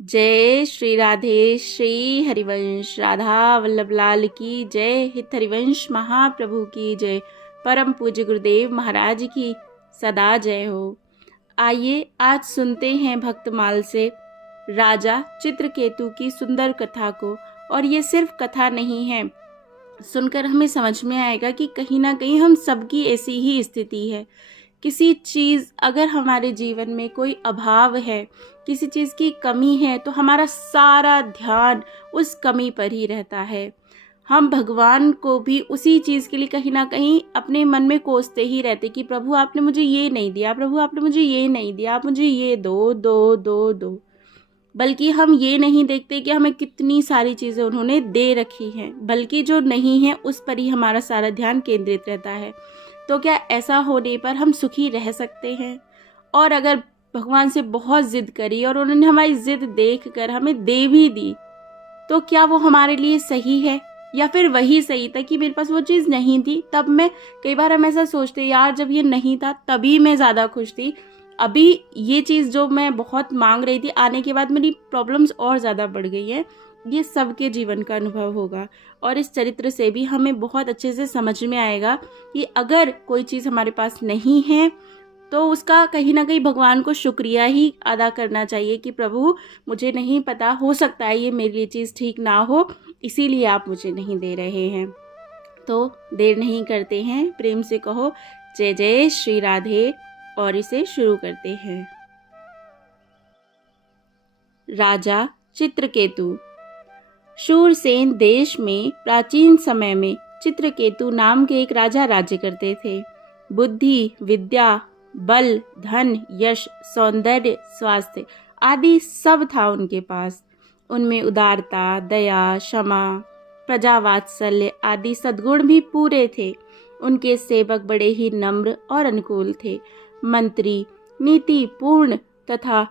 जय श्री राधे श्री हरिवंश राधा वल्लभ लाल की जय। हित हरिवंश महाप्रभु की जय। परम पूज्य गुरुदेव महाराज की सदा जय हो। आइए आज सुनते हैं भक्तमाल से राजा चित्रकेतु की सुंदर कथा को। और ये सिर्फ कथा नहीं है, सुनकर हमें समझ में आएगा कि कहीं ना कहीं हम सबकी ऐसी ही स्थिति है। किसी चीज़ अगर हमारे जीवन में कोई अभाव है, किसी चीज़ की कमी है, तो हमारा सारा ध्यान उस कमी पर ही रहता है। हम भगवान को भी उसी चीज़ के लिए कहीं ना कहीं अपने मन में कोसते ही रहते कि प्रभु आपने मुझे ये नहीं दिया, प्रभु आपने मुझे ये नहीं दिया, आप मुझे ये दो दो दो दो। बल्कि हम ये नहीं देखते कि हमें कितनी सारी चीज़ें उन्होंने दे रखी हैं, बल्कि जो नहीं है उस पर ही हमारा सारा ध्यान केंद्रित रहता है। तो क्या ऐसा होने पर हम सुखी रह सकते हैं? और अगर भगवान से बहुत ज़िद करी और उन्होंने हमारी ज़िद देखकर हमें दे भी दी, तो क्या वो हमारे लिए सही है? या फिर वही सही था कि मेरे पास वो चीज़ नहीं थी, तब मैं कई बार हम ऐसा सोचते यार जब ये नहीं था तभी मैं ज़्यादा खुश थी, अभी ये चीज़ जो मैं बहुत मांग रही थी आने के बाद मेरी प्रॉब्लम्स और ज़्यादा बढ़ गई हैं। ये सबके जीवन का अनुभव होगा और इस चरित्र से भी हमें बहुत अच्छे से समझ में आएगा कि अगर कोई चीज़ हमारे पास नहीं है तो उसका कहीं ना कहीं भगवान को शुक्रिया ही अदा करना चाहिए कि प्रभु मुझे नहीं पता, हो सकता है ये मेरे लिए चीज़ ठीक ना हो, इसीलिए आप मुझे नहीं दे रहे हैं। तो देर नहीं करते हैं, प्रेम से कहो जय जय श्री राधे और इसे शुरू करते हैं। राजा चित्रकेतु। शूरसेन देश में प्राचीन समय में चित्रकेतु नाम के एक राजा राज्य करते थे। बुद्धि, विद्या, बल, धन, यश, सौंदर्य, स्वास्थ्य आदि सब था उनके पास। उनमें उदारता, दया, क्षमा, प्रजावात्सल्य आदि सद्गुण भी पूरे थे। उनके सेवक बड़े ही नम्र और अनुकूल थे। मंत्री नीतिपूर्ण तथा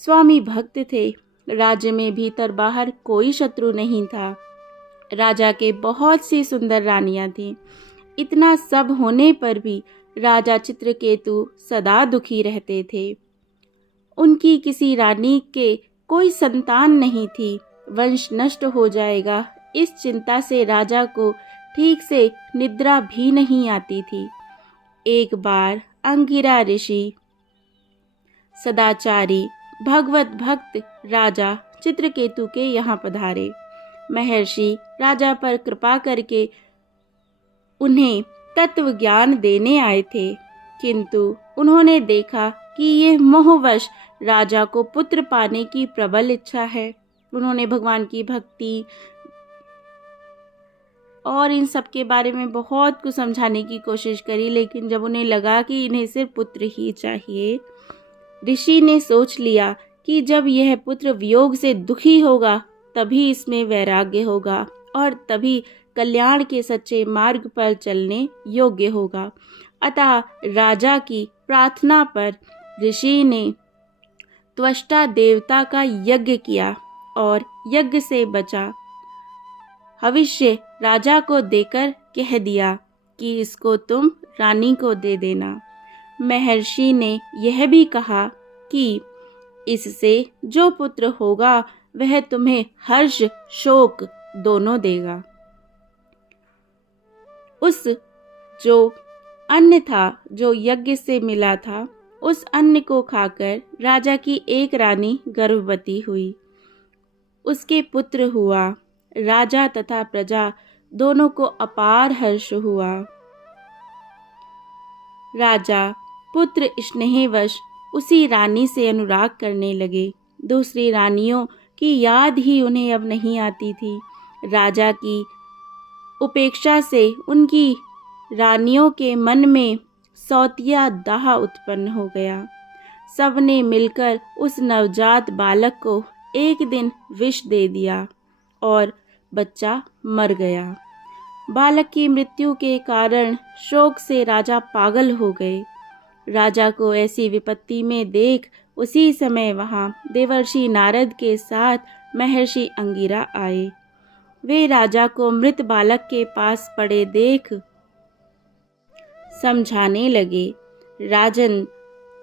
स्वामी भक्त थे। राज्य में भीतर बाहर कोई शत्रु नहीं था। राजा के बहुत सी सुंदर रानियां थीं। इतना सब होने पर भी राजा चित्रकेतु सदा दुखी रहते थे। उनकी किसी रानी के कोई संतान नहीं थी, वंश नष्ट हो जाएगा, इस चिंता से राजा को ठीक से निद्रा भी नहीं आती थी। एक बार अंगिरा ऋषि, सदाचारी भगवत भक्त राजा चित्रकेतु के यहाँ पधारे। महर्षि राजा पर कृपा करके उन्हें तत्व ज्ञान देने आए थे, किंतु उन्होंने देखा कि ये मोहवश राजा को पुत्र पाने की प्रबल इच्छा है। उन्होंने भगवान की भक्ति और इन सब के बारे में बहुत कुछ समझाने की कोशिश करी, लेकिन जब उन्हें लगा कि इन्हें सिर्फ पुत्र ही चाहिए, ऋषि ने सोच लिया कि जब यह पुत्र वियोग से दुखी होगा तभी इसमें वैराग्य होगा और तभी कल्याण के सच्चे मार्ग पर चलने योग्य होगा। अतः राजा की प्रार्थना पर ऋषि ने त्वष्टा देवता का यज्ञ किया और यज्ञ से बचा भविष्य राजा को देकर कह दिया कि इसको तुम रानी को दे देना। महर्षि ने यह भी कहा कि इससे जो पुत्र होगा वह तुम्हें हर्ष शोक दोनों देगा। उस जो अन्न था जो यज्ञ से मिला था, उस अन्न को खाकर राजा की एक रानी गर्भवती हुई। उसके पुत्र हुआ। राजा तथा प्रजा दोनों को अपार हर्ष हुआ। राजा पुत्र स्नेहवश उसी रानी से अनुराग करने लगे। दूसरी रानियों की याद ही उन्हें अब नहीं आती थी। राजा की उपेक्षा से उनकी रानियों के मन में सौतिया दाह उत्पन्न हो गया। सबने मिलकर उस नवजात बालक को एक दिन विष दे दिया और बच्चा मर गया। बालक की मृत्यु के कारण शोक से राजा पागल हो गए। राजा को ऐसी विपत्ति में देख उसी समय वहां देवर्षि नारद के साथ महर्षि अंगिरा आए। वे राजा को मृत बालक के पास पड़े देख समझाने लगे, राजन,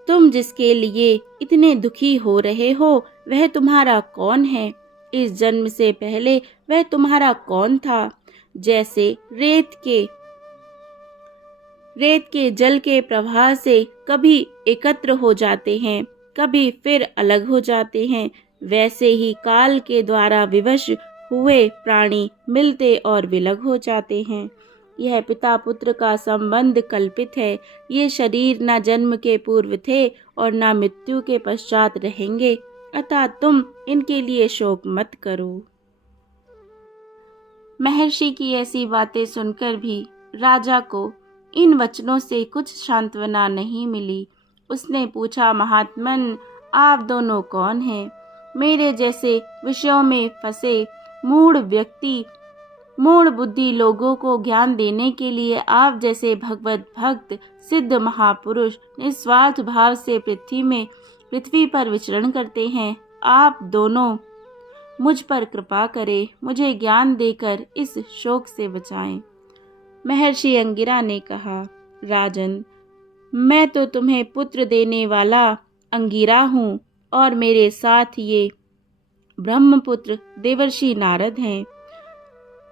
तुम जिसके लिए इतने दुखी हो रहे हो वह तुम्हारा कौन है? इस जन्म से पहले वह तुम्हारा कौन था? जैसे रेत के जल के प्रवाह से कभी एकत्र हो जाते हैं, कभी फिर अलग हो जाते हैं, वैसे ही काल के द्वारा विवश हुए प्राणी मिलते और विलग हो जाते हैं। यह पिता पुत्र का संबंध कल्पित है। ये शरीर न जन्म के पूर्व थे और न मृत्यु के पश्चात रहेंगे, अतः तुम इनके लिए शोक मत करो। महर्षि की ऐसी बातें सुनकर भी राजा को इन वचनों से कुछ सांत्वना नहीं मिली। उसने पूछा, महात्मन, आप दोनों कौन हैं? मेरे जैसे विषयों में फंसे मूढ़ बुद्धि लोगों को ज्ञान देने के लिए आप जैसे भगवत भक्त सिद्ध महापुरुष निस्वार्थ भाव से पृथ्वी पर विचरण करते हैं। आप दोनों मुझ पर कृपा करें, मुझे ज्ञान देकर इस शोक से बचाएं। महर्षि अंगिरा ने कहा, राजन, मैं तो तुम्हें पुत्र देने वाला अंगिरा हूँ और मेरे साथ ये ब्रह्मपुत्र देवर्षि नारद हैं।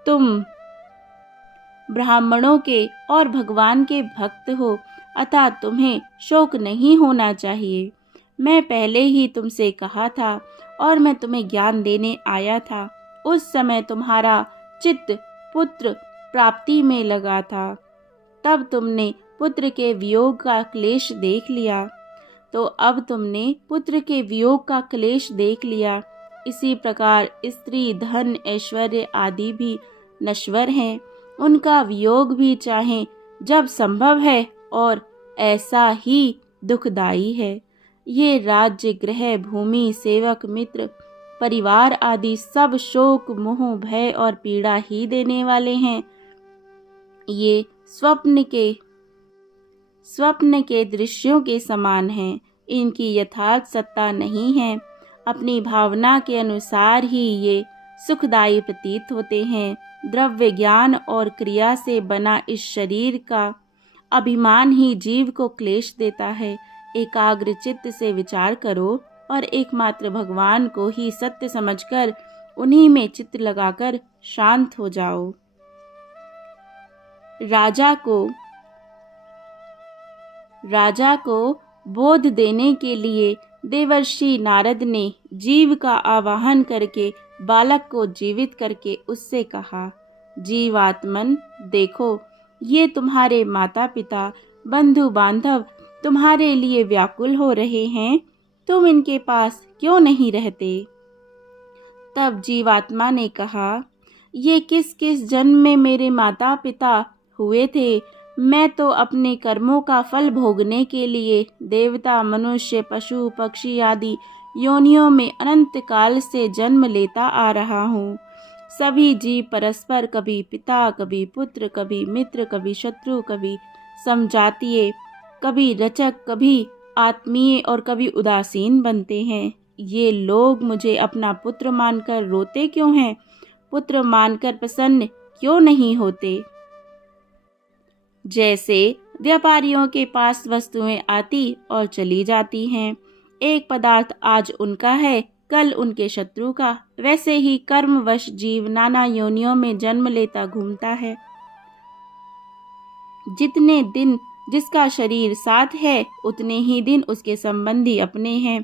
तुम ब्राह्मणों के और भगवान के भक्त हो, अतः तुम्हें शोक नहीं होना चाहिए। मैं पहले ही तुमसे कहा था और मैं तुम्हें ज्ञान देने आया था। उस समय तुम्हारा चित्त पुत्र प्राप्ति में लगा था, तब तुमने पुत्र के वियोग का क्लेश देख लिया, तो अब तुमने पुत्र के वियोग का क्लेश देख लिया। इसी प्रकार स्त्री, धन, ऐश्वर्य आदि भी नश्वर हैं, उनका वियोग भी चाहे जब संभव है और ऐसा ही दुखदाई है। ये राज्य, गृह, भूमि, सेवक, मित्र, परिवार आदि सब शोक, मोह, भय और पीड़ा ही देने वाले हैं। ये स्वप्न के दृश्यों के समान हैं। इनकी यथार्थ सत्ता नहीं है। अपनी भावना के अनुसार ही ये सुखदायी प्रतीत होते हैं। द्रव्य, ज्ञान और क्रिया से बना इस शरीर का अभिमान ही जीव को क्लेश देता है। एकाग्र चित्त से विचार करो और एकमात्र भगवान को ही सत्य समझकर उन्हीं में चित्त लगाकर शांत हो जाओ। राजा को बोध देने के लिए देवर्षि नारद ने जीव का आवाहन करके बालक को जीवित करके उससे कहा, जीवात्मन, देखो, ये तुम्हारे माता पिता, बंधु बांधव तुम्हारे लिए व्याकुल हो रहे हैं, तुम इनके पास क्यों नहीं रहते? तब जीवात्मा ने कहा, ये किस किस जन्म में मेरे माता पिता हुए थे। मैं तो अपने कर्मों का फल भोगने के लिए देवता, मनुष्य, पशु, पक्षी आदि योनियों में अनंत काल से जन्म लेता आ रहा हूँ। सभी जीव परस्पर कभी पिता, कभी पुत्र, कभी मित्र, कभी शत्रु, कभी समजातीय, कभी रचक, कभी आत्मीय और कभी उदासीन बनते हैं। ये लोग मुझे अपना पुत्र मानकर रोते क्यों हैं? पुत्र मानकर प्रसन्न क्यों नहीं होते? जैसे व्यापारियों के पास वस्तुएं आती और चली जाती हैं, एक पदार्थ आज उनका है, कल उनके शत्रु का, वैसे ही कर्मवश जीव नाना योनियों में जन्म लेता घूमता है। जितने दिन जिसका शरीर साथ है, उतने ही दिन उसके संबंधी अपने हैं।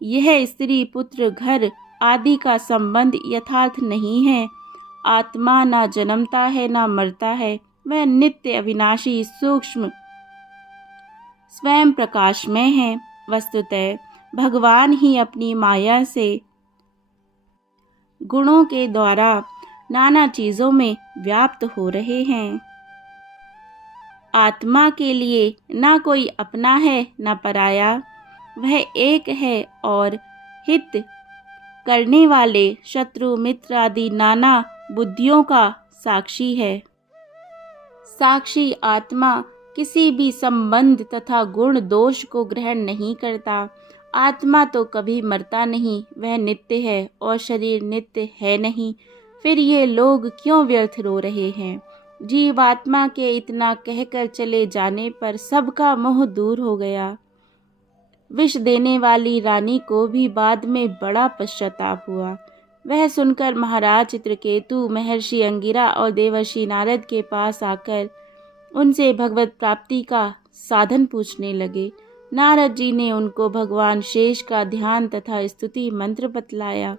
यह स्त्री, पुत्र, घर आदि का संबंध यथार्थ नहीं है। आत्मा न जन्मता है न मरता है, वह नित्य, अविनाशी, सूक्ष्म, स्वयं प्रकाशमय है। वस्तुतः भगवान ही अपनी माया से गुणों के द्वारा नाना चीजों में व्याप्त हो रहे हैं। आत्मा के लिए ना कोई अपना है न पराया, वह एक है और हित करने वाले शत्रु, मित्र आदि नाना बुद्धियों का साक्षी है। साक्षी आत्मा किसी भी संबंध तथा गुण दोष को ग्रहण नहीं करता। आत्मा तो कभी मरता नहीं, वह नित्य है और शरीर नित्य है नहीं। फिर ये लोग क्यों व्यर्थ रो रहे हैं? जीवात्मा के इतना कहकर चले जाने पर सबका मोह दूर हो गया। विष देने वाली रानी को भी बाद में बड़ा पश्चाताप हुआ। वह सुनकर महाराज चित्रकेतु महर्षि अंगिरा और देवर्षि नारद के पास आकर उनसे भगवत प्राप्ति का साधन पूछने लगे। नारद जी ने उनको भगवान शेष का ध्यान तथा स्तुति मंत्र बतलाया।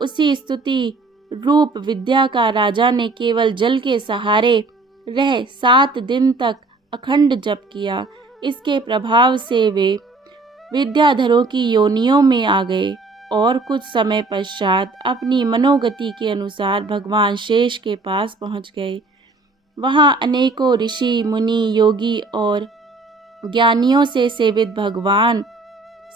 उसी स्तुति रूप विद्या का राजा ने केवल जल के सहारे रह 7 दिन तक अखंड जप किया। इसके प्रभाव से वे विद्याधरों की योनियों में आ गए और कुछ समय पश्चात अपनी मनोगति के अनुसार भगवान शेष के पास पहुंच गए। वहां अनेकों ऋषि मुनि योगी और ज्ञानियों से सेवित भगवान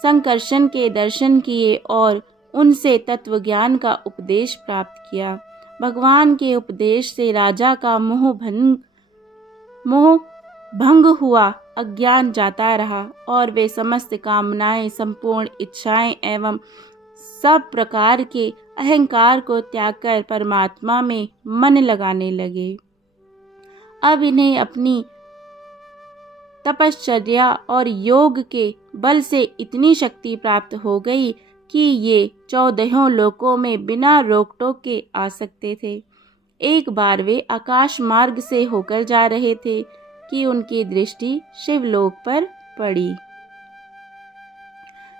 संकर्षण के दर्शन किए और उनसे तत्व ज्ञान का उपदेश प्राप्त किया। भगवान के उपदेश से राजा का मोह भंग हुआ, अज्ञान जाता रहा और वे समस्त कामनाएं, संपूर्ण इच्छाएं एवं सब प्रकार के अहंकार को त्याग कर परमात्मा में मन लगाने लगे। अब इन्हें अपनी तपश्चर्या और योग के बल से इतनी शक्ति प्राप्त हो गई कि ये 14 लोकों में बिना रोक टोक के आ सकते थे। एक बार वे आकाश मार्ग से होकर जा रहे थे कि उनकी दृष्टि शिवलोक पर पड़ी।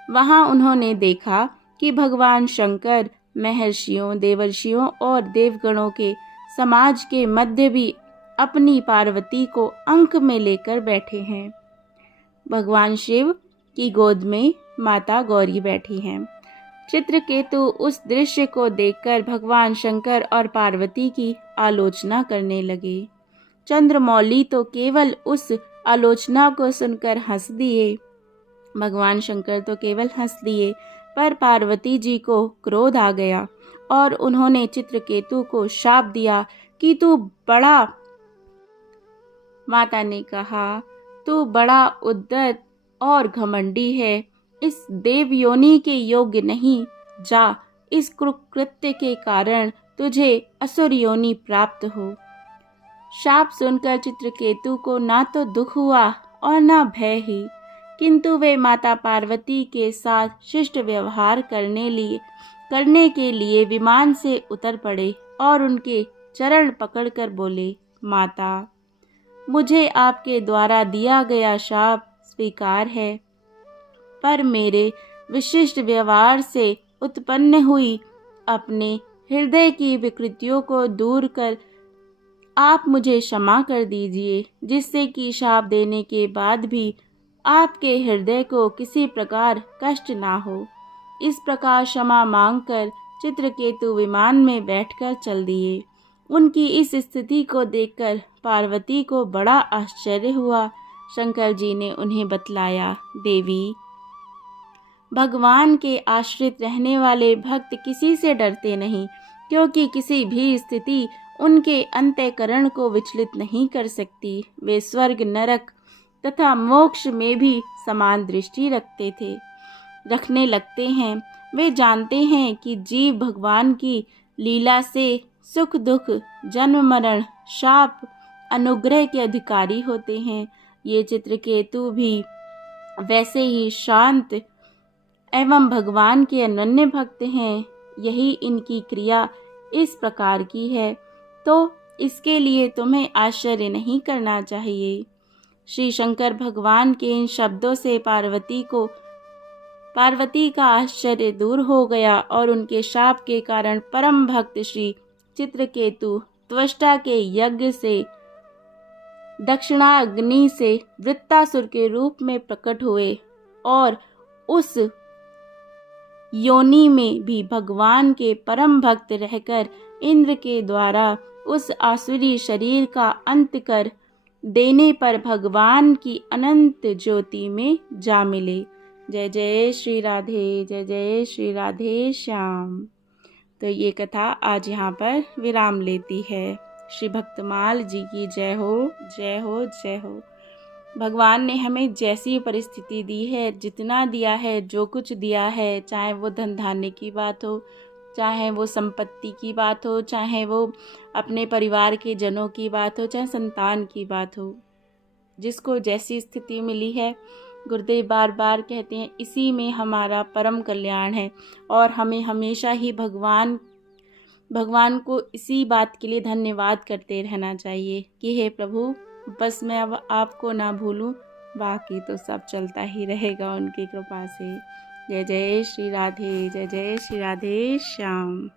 वहां उन्होंने देखा कि भगवान शंकर महर्षियों, देवर्षियों और देवगणों के समाज के मध्य भी अपनी पार्वती को अंक में लेकर बैठे हैं। भगवान शिव की गोद में माता गौरी बैठी हैं। चित्रकेतु उस दृश्य को देखकर भगवान शंकर और पार्वती की आलोचना करने लगे। चंद्रमौली तो केवल उस आलोचना को सुनकर हंस दिए। भगवान शंकर तो केवल हंस दिए, पर पार्वती जी को क्रोध आ गया और उन्होंने चित्रकेतु को शाप दिया कि तू बड़ा, माता ने कहा, तू बड़ा उद्धत और घमंडी है, इस देव योनि के योग्य नहीं। जा, इस कुकृत्य के कारण तुझे असुर योनि प्राप्त हो। शाप सुनकर चित्रकेतु को ना तो दुख हुआ और ना भय ही, किंतु वे माता पार्वती के साथ शिष्ट व्यवहार करने के लिए विमान से उतर पड़े और उनके चरण पकड़कर बोले, माता, मुझे आपके द्वारा दिया गया शाप स्वीकार है, पर मेरे विशिष्ट व्यवहार से उत्पन्न हुई अपने हृदय की विकृतियों को दूर कर आप मुझे क्षमा कर दीजिए, जिससे कि शाप देने के बाद भी आपके हृदय को किसी प्रकार कष्ट ना हो। इस प्रकार क्षमा मांगकर चित्रकेतु विमान में बैठकर चल दिए। उनकी इस स्थिति को देखकर पार्वती को बड़ा आश्चर्य हुआ। शंकर जी ने उन्हें बतलाया, देवी, भगवान के आश्रित रहने वाले भक्त किसी से डरते नहीं, क्योंकि किसी भी स्थिति उनके अंतःकरण को विचलित नहीं कर सकती। वे स्वर्ग, नरक तथा मोक्ष में भी समान दृष्टि रखने लगते हैं। वे जानते हैं कि जीव भगवान की लीला से सुख दुख, जन्म मरण, शाप, अनुग्रह के अधिकारी होते हैं। ये चित्रकेतु भी वैसे ही शांत एवं भगवान के अनन्य भक्त हैं। यही इनकी क्रिया इस प्रकार की है, तो इसके लिए तुम्हें आश्चर्य नहीं करना चाहिए। श्री शंकर भगवान के इन शब्दों से पार्वती का आश्चर्य दूर हो गया और उनके शाप के कारण परम भक्त श्री चित्रकेतु त्वष्टा के यज्ञ से दक्षिणाग्नि से वृत्तासुर के रूप में प्रकट हुए और उस योनि में भी भगवान के परम भक्त रहकर इंद्र के द्वारा उस आसुरी शरीर का अंत कर देने पर भगवान की अनंत ज्योति में जा मिले। जय जय श्री राधे, जय जय श्री राधे श्याम। तो ये कथा आज यहाँ पर विराम लेती है। श्री भक्तमाल जी की जय हो, जय हो, जय हो। भगवान ने हमें जैसी परिस्थिति दी है, जितना दिया है, जो कुछ दिया है, चाहे वो धन धान्य की बात हो, चाहे वो संपत्ति की बात हो, चाहे वो अपने परिवार के जनों की बात हो, चाहे संतान की बात हो, जिसको जैसी स्थिति मिली है गुरुदेव बार बार कहते हैं इसी में हमारा परम कल्याण है और हमें हमेशा ही भगवान को इसी बात के लिए धन्यवाद करते रहना चाहिए कि हे प्रभु, बस मैं अब आपको ना भूलूं, बाकी तो सब चलता ही रहेगा उनकी कृपा से। जय जय श्री राधे, जय जय श्री राधे श्याम।